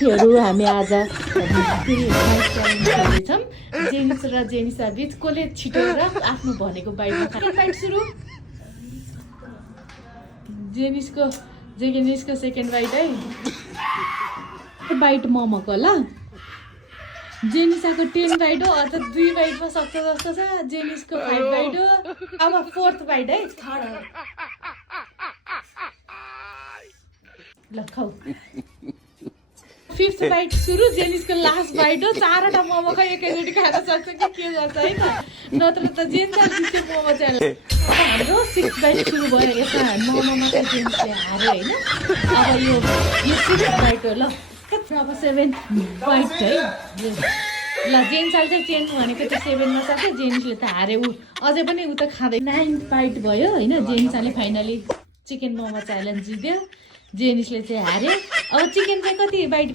साथीहरू हामी आज खेल्दैछौँ जेनिस र जेनिसा बिच कसले छिटो र आफ्नो भनेको बाइटमा खाने बाइट सुरु जेनिसको सेकेन्ड बाइट है बाइट मोमोको ल जेनिसाको 10 बाइट हो अथवा 2 बाइटमा सक्छ जस्तो छ जेनिसको 5 बाइट हो अब 4th बाइट है ल खाऊ 5th बाइट सुरु जेनिसको लास्ट बाइट हो 4वटा मोमो खै एकैचोटि खान सक्छ कि के गर्छ है त नत्र त जेन्सा दिन्छ मोमो चाहिँ हाम्रो 6th बाइट सुरु भयो यता मोमोमा चाहिँ जेन्सले हार्यो हैन अब यो 6th बाइट हो ल अब 7th बाइट है ल जेन्सले चाहिँ 10 भनेको चाहिँ 7 मा सक्छ जेन्सले त हारे उ अझै पनि उ त खाँदै 9th बाइट भयो हैन जेन्सले फाइनली चिकन मोमो च्यालेन्ज जित्यो जेनिसले चाहिँ हार्यो अब चिकन चाहिँ कति बाइट